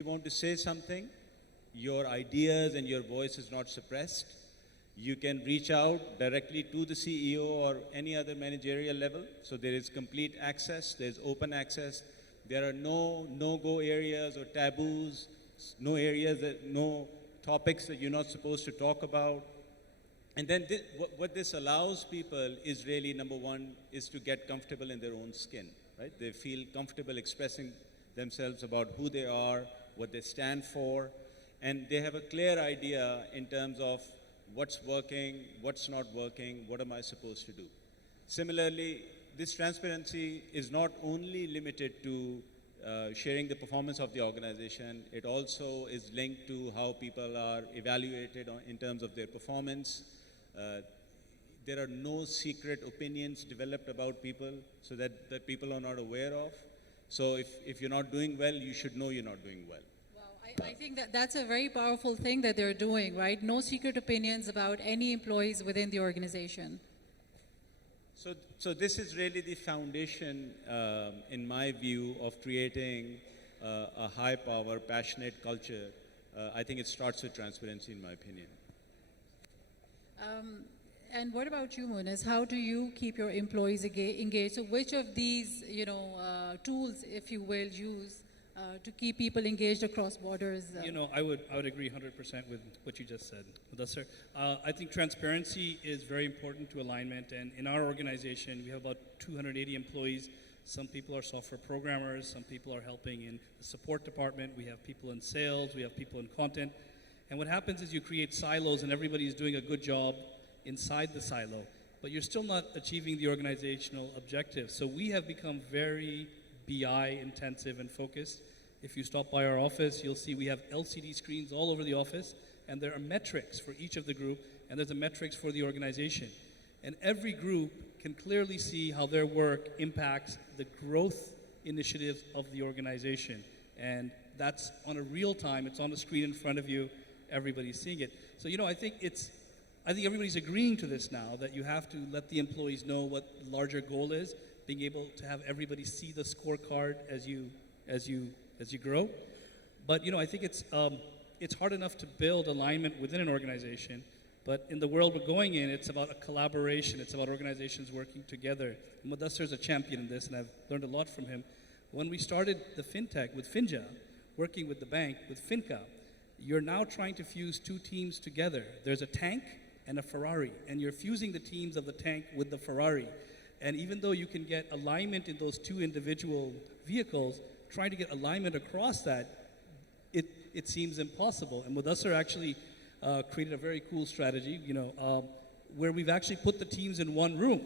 you want to say something, your ideas and your voice is not suppressed. You can reach out directly to the CEO or any other managerial level. So there is complete access, there's open access. There are no no-go areas or taboos, no topics that you're not supposed to talk about. And then what this allows people is really, number one, is to get comfortable in their own skin, right? They feel comfortable expressing themselves about who they are, what they stand for, and they have a clear idea in terms of what's working, what's not working, what am I supposed to do. Similarly, this transparency is not only limited to sharing the performance of the organization, it also is linked to how people are evaluated in terms of their performance. There are no secret opinions developed about people so that people are not aware of. So if you're not doing well, you should know you're not doing well. Wow, I think that's a very powerful thing that they're doing, right? No secret opinions about any employees within the organization. So this is really the foundation, in my view, of creating a high-power, passionate culture. I think it starts with transparency, in my opinion. And what about you, Monis? How do you keep your employees engaged? So which of these, tools, if you will, use to keep people engaged across borders? I would agree 100% with what you just said, Mudassir. I think transparency is very important to alignment, and in our organization, we have about 280 employees. Some people are software programmers, some people are helping in the support department, we have people in sales, we have people in content. And what happens is you create silos and everybody's doing a good job inside the silo, but you're still not achieving the organizational objectives. So we have become very BI intensive and focused. If you stop by our office, you'll see we have LCD screens all over the office, and there are metrics for each of the group, and there's a metrics for the organization. And every group can clearly see how their work impacts the growth initiatives of the organization. And that's on a real time, it's on the screen in front of you, everybody's seeing it. So I think everybody's agreeing to this now, that you have to let the employees know what the larger goal is, being able to have everybody see the scorecard as you grow. But I think it's hard enough to build alignment within an organization, but in the world we're going in, it's about a collaboration, it's about organizations working together. Mudassir is a champion in this, and I've learned a lot from him. When we started the FinTech with FinJa, working with the bank with FINCA, you're now trying to fuse two teams together. There's a tank and a Ferrari, and you're fusing the teams of the tank with the Ferrari. And even though you can get alignment in those two individual vehicles, trying to get alignment across that, it seems impossible. And Mudassir actually created a very cool strategy, where we've actually put the teams in one room,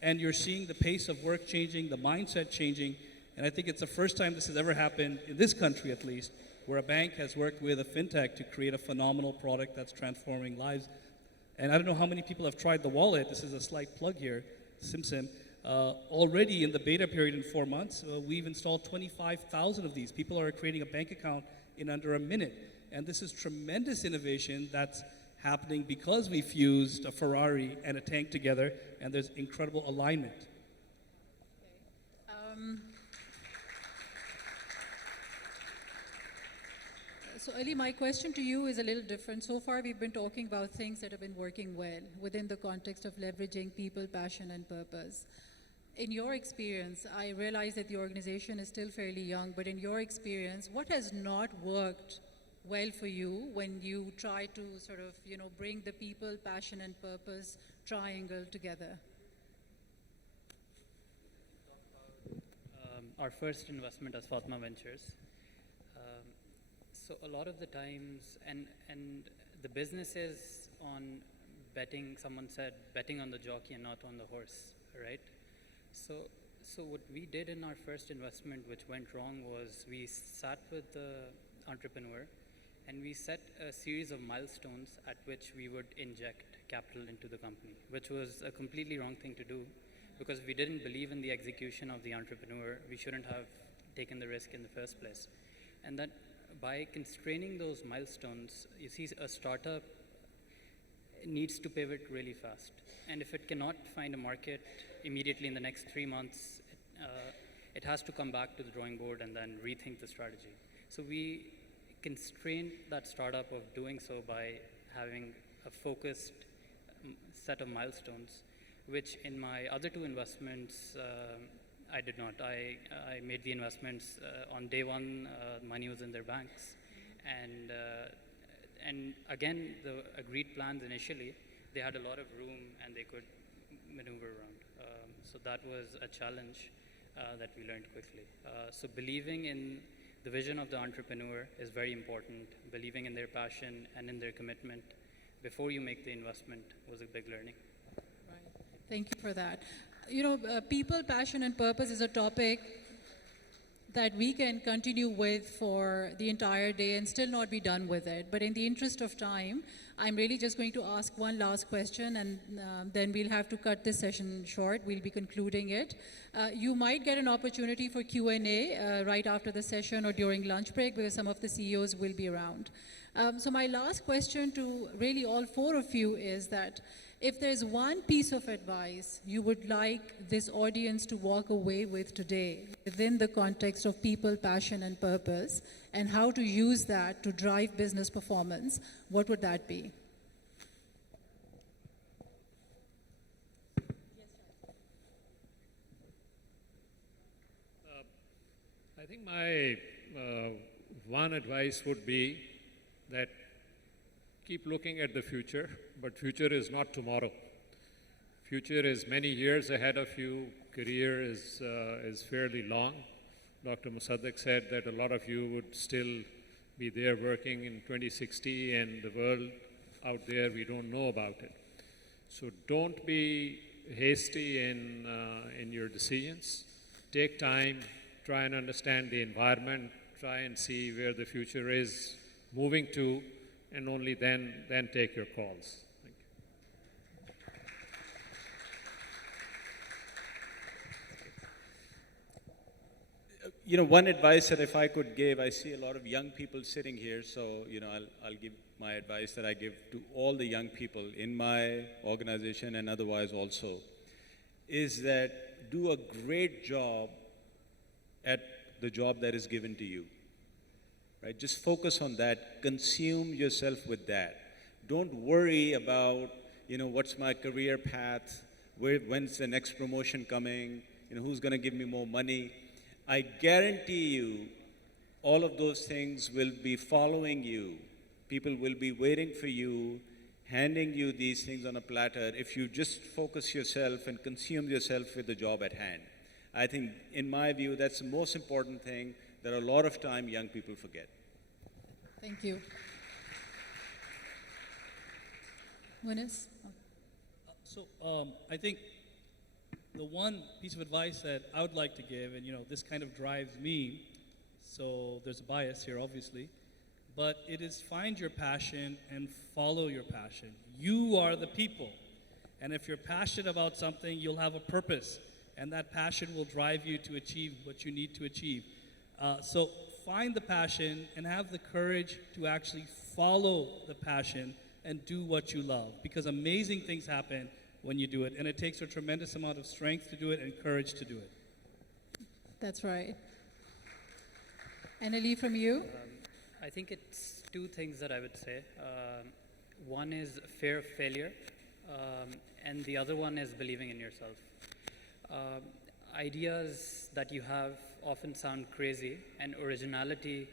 and you're seeing the pace of work changing, the mindset changing, and I think it's the first time this has ever happened, in this country at least, where a bank has worked with a fintech to create a phenomenal product that's transforming lives. And I don't know how many people have tried the wallet. This is a slight plug here, SimSim. Already in the beta period in 4 months, we've installed 25,000 of these. People are creating a bank account in under a minute. And this is tremendous innovation that's happening because we fused a Ferrari and a tank together, and there's incredible alignment. Okay. So Ali, my question to you is a little different. So far we've been talking about things that have been working well within the context of leveraging people, passion and purpose. In your experience, I realize that the organization is still fairly young, but in your experience, what has not worked well for you when you try to sort of, bring the people, passion and purpose triangle together? Our first investment as Fatma Ventures. So a lot of the times, and the business is on betting, someone said, betting on the jockey and not on the horse, right? So what we did in our first investment, which went wrong, was we sat with the entrepreneur and we set a series of milestones at which we would inject capital into the company, which was a completely wrong thing to do because we didn't believe in the execution of the entrepreneur. We shouldn't have taken the risk in the first place. And that by constraining those milestones, you see, a startup needs to pivot really fast. And if it cannot find a market immediately in the next 3 months, it has to come back to the drawing board and then rethink the strategy. So we constrained that startup of doing so by having a focused set of milestones, which in my other two investments, I did not. I made the investments on day one, money was in their banks. And again, the agreed plans initially, they had a lot of room and they could maneuver around. So that was a challenge that we learned quickly. So believing in the vision of the entrepreneur is very important. Believing in their passion and in their commitment before you make the investment was a big learning. Right. Thank you for that. People, passion, and purpose is a topic that we can continue with for the entire day and still not be done with it. But in the interest of time, I'm really just going to ask one last question, and then we'll have to cut this session short. We'll be concluding it. You might get an opportunity for Q&A right after the session or during lunch break, because some of the CEOs will be around. So my last question to really all four of you is that if there's one piece of advice you would like this audience to walk away with today within the context of people, passion, and purpose, and how to use that to drive business performance, what would that be? I think my one advice would be that keep looking at the future, but future is not tomorrow. Future is many years ahead of you. Career is fairly long. Dr. Musaddiq said that a lot of you would still be there working in 2060, and the world out there, we don't know about it. So don't be hasty in your decisions. Take time, try and understand the environment, try and see where the future is moving to, and only then take your calls. Thank you. One advice that if I could give, I see a lot of young people sitting here, so I'll give my advice that I give to all the young people in my organization and otherwise also, is that do a great job at the job that is given to you. Right? Just focus on that, consume yourself with that. Don't worry about, what's my career path, when's the next promotion coming, who's going to give me more money. I guarantee you, all of those things will be following you. People will be waiting for you, handing you these things on a platter if you just focus yourself and consume yourself with the job at hand. I think, in my view, that's the most important thing that a lot of time young people forget. Thank you. Monis? So I think the one piece of advice that I would like to give, and this kind of drives me, so there's a bias here obviously, but it is find your passion and follow your passion. You are the people, and if you're passionate about something, you'll have a purpose, and that passion will drive you to achieve what you need to achieve. So find the passion and have the courage to actually follow the passion and do what you love, because amazing things happen when you do it, and it takes a tremendous amount of strength to do it and courage to do it. That's right. And Ali, from you? I think it's two things that I would say. One is fear of failure, and the other one is believing in yourself. Ideas that you have often sound crazy, and originality,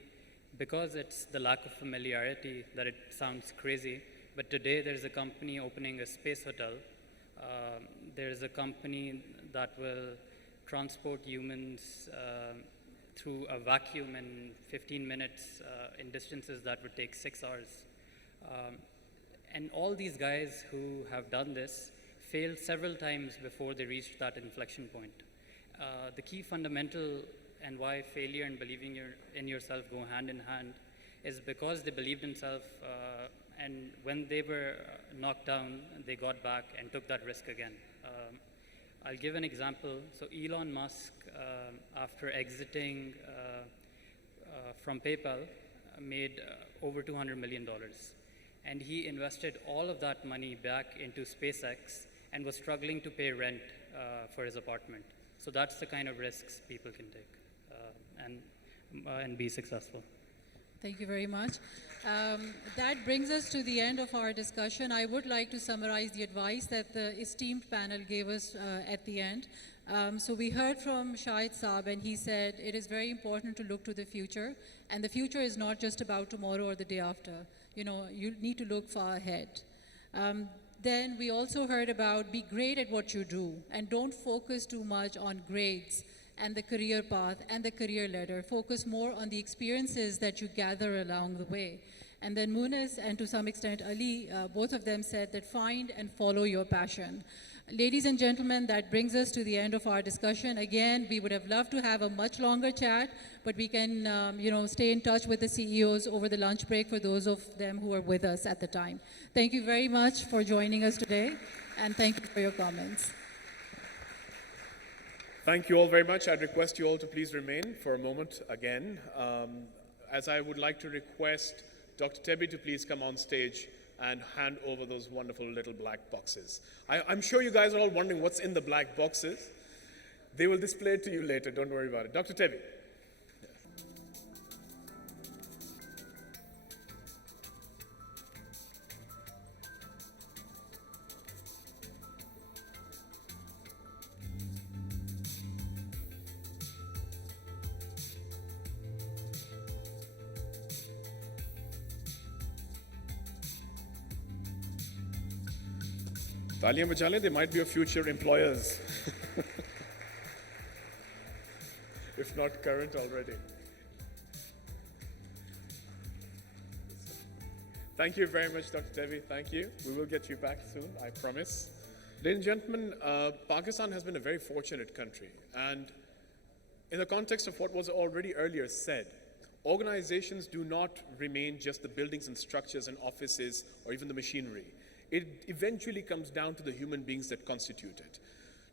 because it's the lack of familiarity that it sounds crazy. But today there's a company opening a space hotel. There's a company that will transport humans through a vacuum in 15 minutes in distances that would take 6 hours. And all these guys who have done this failed several times before they reached that inflection point. The key fundamental and why failure and believing in yourself go hand in hand is because they believed in themselves, and when they were knocked down, they got back and took that risk again. I'll give an example. So Elon Musk, after exiting from PayPal, made over $200 million. And he invested all of that money back into SpaceX and was struggling to pay rent for his apartment. So that's the kind of risks people can take and be successful. Thank you very much. That brings us to the end of our discussion. I would like to summarize the advice that the esteemed panel gave us at the end. So we heard from Shahid Saab, and he said it is very important to look to the future, and the future is not just about tomorrow or the day after. You know, you need to look far ahead. Then we also heard about be great at what you do, and don't focus too much on grades and the career path and the career ladder. Focus more on the experiences that you gather along the way. And then Monis and to some extent Ali, both of them said that find and follow your passion. Ladies and gentlemen, that brings us to the end of our discussion. Again, we would have loved to have a much longer chat, but we can stay in touch with the CEOs over the lunch break for those of them who are with us at the time. Thank you very much for joining us today, and thank you for your comments. Thank you all very much. I'd request you all to please remain for a moment again, as I would like to request Dr. Tebi to please come on stage and hand over those wonderful little black boxes. I'm sure you guys are all wondering what's in the black boxes. They will display it to you later, don't worry about it. Dr. Tebi. Taaliyan baja le, they might be your future employers. If not current already. Thank you very much, Dr. Devi. Thank you. We will get you back soon, I promise. Ladies and gentlemen, Pakistan has been a very fortunate country. And in the context of what was already earlier said, organizations do not remain just the buildings and structures and offices or even the machinery. It eventually comes down to the human beings that constitute it.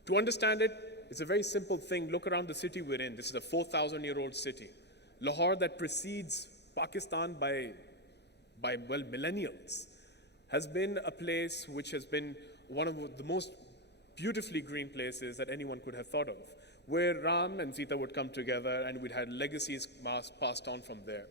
To understand it, it's a very simple thing. Look around the city we're in. This is a 4,000-year-old city. Lahore, that precedes Pakistan by millennials, has been a place which has been one of the most beautifully green places that anyone could have thought of, where Ram and Sita would come together and we'd had legacies passed on from there.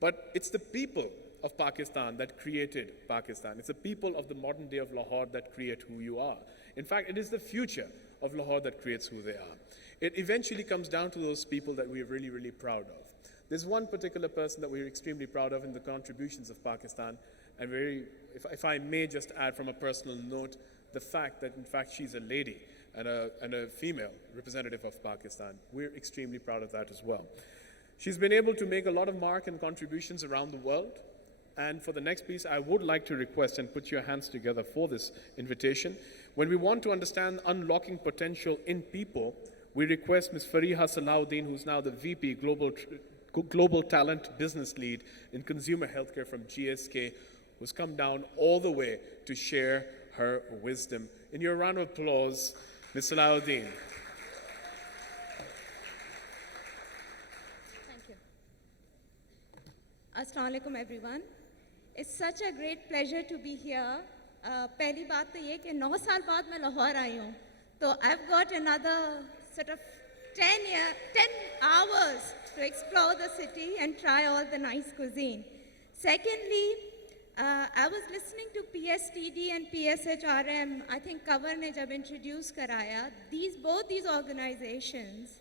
But it's the people of Pakistan that created Pakistan. It's the people of the modern day of Lahore that create who you are. In fact, it is the future of Lahore that creates who they are. It eventually comes down to those people that we're really, really proud of. There's one particular person that we're extremely proud of in the contributions of Pakistan, and if I may just add from a personal note, the fact that in fact she's a lady and a female representative of Pakistan. We're extremely proud of that as well. She's been able to make a lot of mark and contributions around the world. And for the next piece, I would like to request and put your hands together for this invitation. When we want to understand unlocking potential in people, we request Ms. Fariha Salahuddin, who's now the VP Global Talent Business Lead in Consumer Healthcare from GSK, who's come down all the way to share her wisdom. In your round of applause, Ms. Salahuddin. Thank you. Assalamu alaikum, everyone. It's such a great pleasure to be here. पहली बात तो ये कि 9 साल बाद मैं लाहौर आई हूँ, तो I've got another sort of 10 hours to explore the city and try all the nice cuisine. Secondly, I was listening to PSTD and PSHRM. I think Kavar ne jab introduce karaya. Both these organizations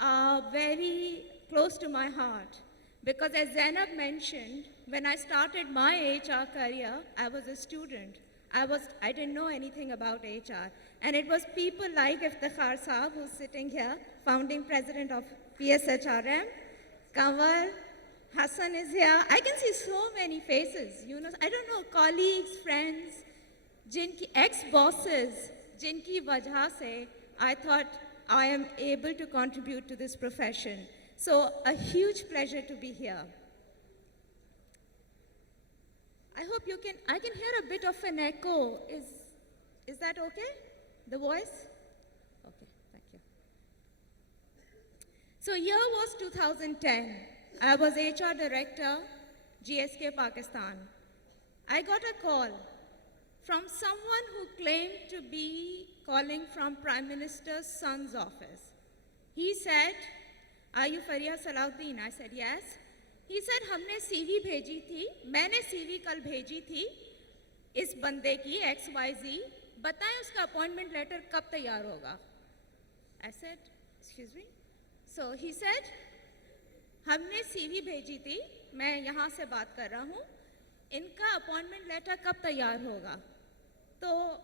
are very close to my heart. Because as Zainab mentioned, when I started my HR career, I was a student. I didn't know anything about HR. And it was people like Iftikhar Saab, who's sitting here, founding president of PSHRM. Kanwar Hassan is here. I can see so many faces. I don't know, colleagues, friends, jinki ex-bosses, jinki wajah se, I thought I am able to contribute to this profession. So a huge pleasure to be here. I hope I can hear a bit of an echo. Is that okay? The voice? Okay, thank you. So year was 2010. I was HR director, GSK Pakistan. I got a call from someone who claimed to be calling from Prime Minister's son's office. He said, "Are you Fariha Salahuddin?" I said, "Yes." He said, हमने CV भेजी थी, मैंने CV कल भेजी थी इस बंदे की XYZ, बताएं उसका अपॉइंटमेंट लेटर कब तैयार होगा? I said, excuse me? So he said, हमने CV भेजी थी, मैं यहाँ से बात कर रहा हूँ, इनका अपॉइंटमेंट लेटर कब तैयार होगा? तो,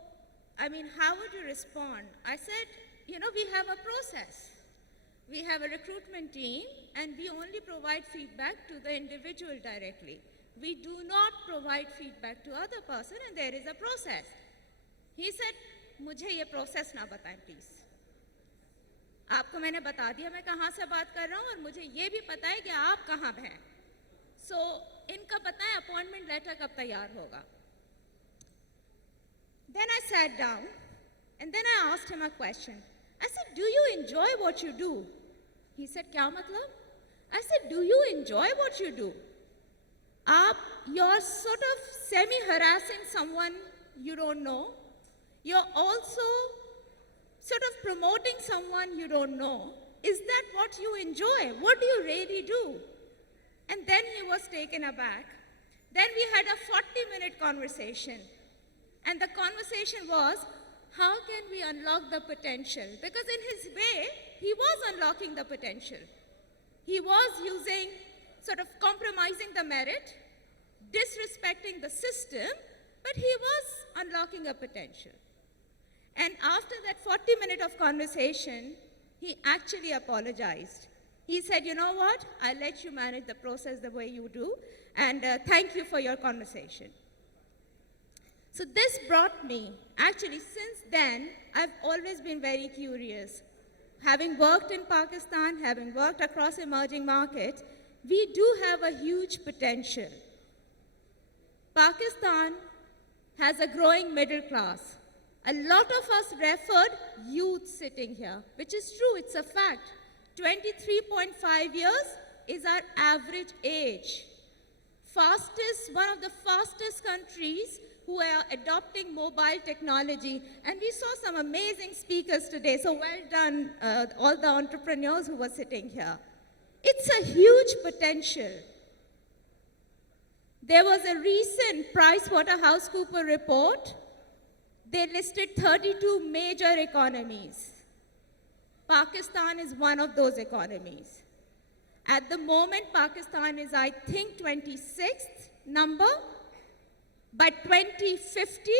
I mean, how would you respond? I said, you know, we have a process. We have a recruitment team and we only provide feedback to the individual directly. We do not provide feedback to other person and there is a process. He said, मुझे ये process ना बताएं please. आपको मैंने बता दिया मैं कहाँ से बात कर रहा हूँ और मुझे ये भी पता है कि आप कहाँ हैं. So इनका बताएं appointment letter कब तैयार होगा. Then I sat down and then I asked him a question. I said, do you enjoy what you do? He said, क्या मतलब? I said, do you enjoy what you do? You're sort of semi-harassing someone you don't know. You're also sort of promoting someone you don't know. Is that what you enjoy? What do you really do? And then he was taken aback. Then we had a 40-minute conversation. And the conversation was, how can we unlock the potential? Because in his way, he was unlocking the potential. He was using, sort of compromising the merit, disrespecting the system, but he was unlocking a potential. And after that 40-minute of conversation, he actually apologized. He said, you know what, I'll let you manage the process the way you do, and thank you for your conversation. So this brought me, actually since then, I've always been very curious. Having worked in Pakistan, having worked across emerging markets, we do have a huge potential. Pakistan has a growing middle class. A lot of us referred youth sitting here, which is true, it's a fact. 23.5 years is our average age. One of the fastest countries who are adopting mobile technology. And we saw some amazing speakers today, so well done, all the entrepreneurs who were sitting here. It's a huge potential. There was a recent PricewaterhouseCoopers report. They listed 32 major economies. Pakistan is one of those economies. At the moment, Pakistan is, I think, 26th number. By 2050,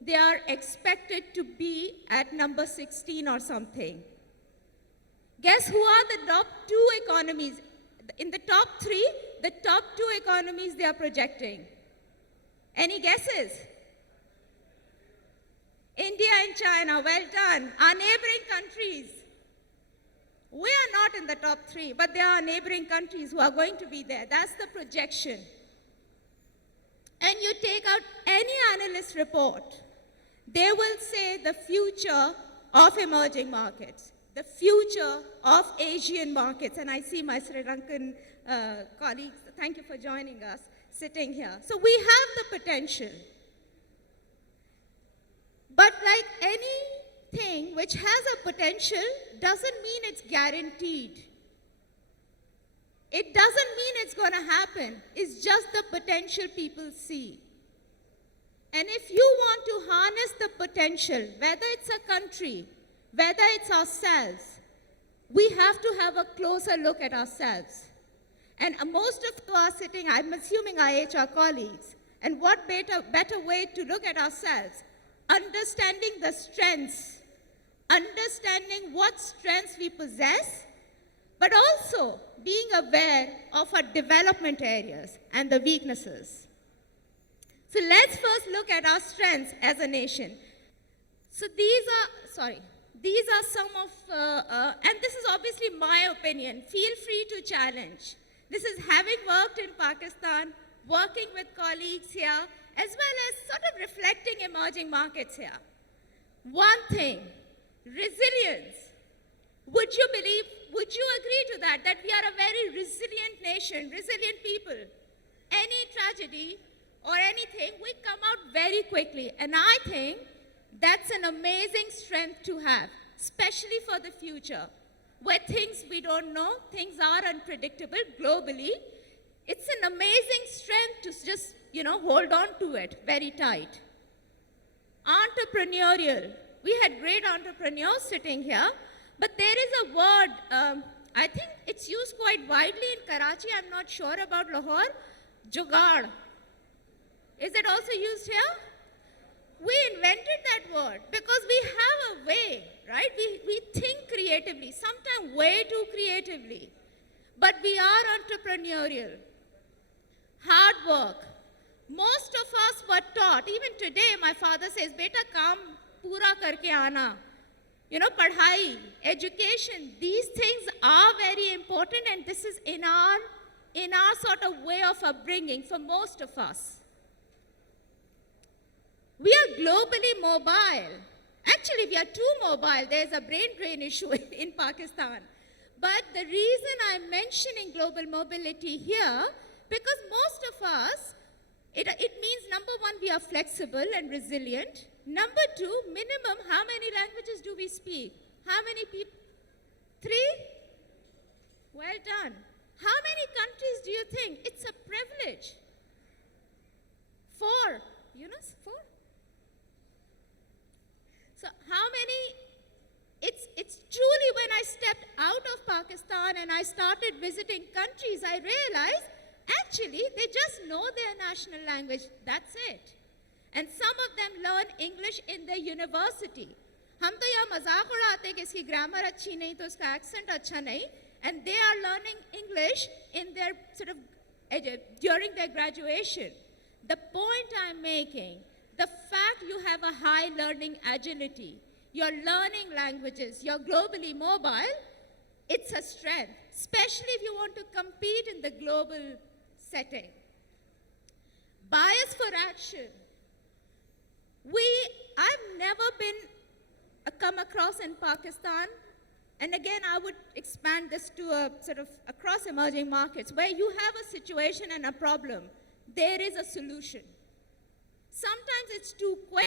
they are expected to be at number 16 or something. Guess who are the top 2 economies? In the top 3, the top 2 economies they are projecting. Any guesses? India and China, well done. Our neighboring countries. We are not in the top 3, but there are neighboring countries who are going to be there. That's the projection. And you take out any analyst report, they will say the future of emerging markets, the future of Asian markets. And I see my Sri Lankan colleagues, thank you for joining us, sitting here. So we have the potential. But like anything which has a potential doesn't mean it's guaranteed. It doesn't mean it's going to happen. It's just the potential people see. And if you want to harness the potential, whether it's a country, whether it's ourselves, we have to have a closer look at ourselves. And most of you are sitting, I'm assuming our HR colleagues, and what better way to look at ourselves? Understanding the strengths, understanding what strengths we possess, but also being aware of our development areas and the weaknesses. So let's first look at our strengths as a nation. So these are some of, and this is obviously my opinion, feel free to challenge. This is having worked in Pakistan, working with colleagues here, as well as sort of reflecting emerging markets here. One thing, resilience. Would you agree to that we are a very resilient nation, resilient people? Any tragedy or anything, we come out very quickly. And I think that's an amazing strength to have, especially for the future, where things we don't know, things are unpredictable globally. It's an amazing strength to just, hold on to it very tight. Entrepreneurial. We had great entrepreneurs sitting here, but there is a word, I think it's used quite widely in Karachi, I'm not sure about Lahore, jugaad. Is it also used here? We invented that word because we have a way, right? We think creatively, sometimes way too creatively. But we are entrepreneurial. Hard work. Most of us were taught, even today, my father says, beta kaam pura karke aana. Padhai, education, these things are very important, and this is in our sort of way of upbringing for most of us. We are globally mobile. Actually, we are too mobile. There's a brain drain issue in Pakistan. But the reason I'm mentioning global mobility here, because most of us, it means number one, we are flexible and resilient. Number two, minimum, how many languages do we speak? How many people? 3? Well done. How many countries do you think? It's a privilege. 4. Yunus, 4? So how many? It's truly when I stepped out of Pakistan and I started visiting countries, I realized actually they just know their national language. That's it. And some of them learn English in their university. हम तो यहाँ मजाक उड़ाते कि इसकी grammar अच्छी नहीं तो इसका accent अच्छा नहीं, and they are learning English in their sort of during their graduation. The point I'm making, the fact you have a high learning agility, you're learning languages, you're globally mobile, it's a strength, especially if you want to compete in the global setting. Bias for action. I've never come across in Pakistan, and again, I would expand this to a sort of across emerging markets, where you have a situation and a problem, there is a solution. Sometimes it's too quick.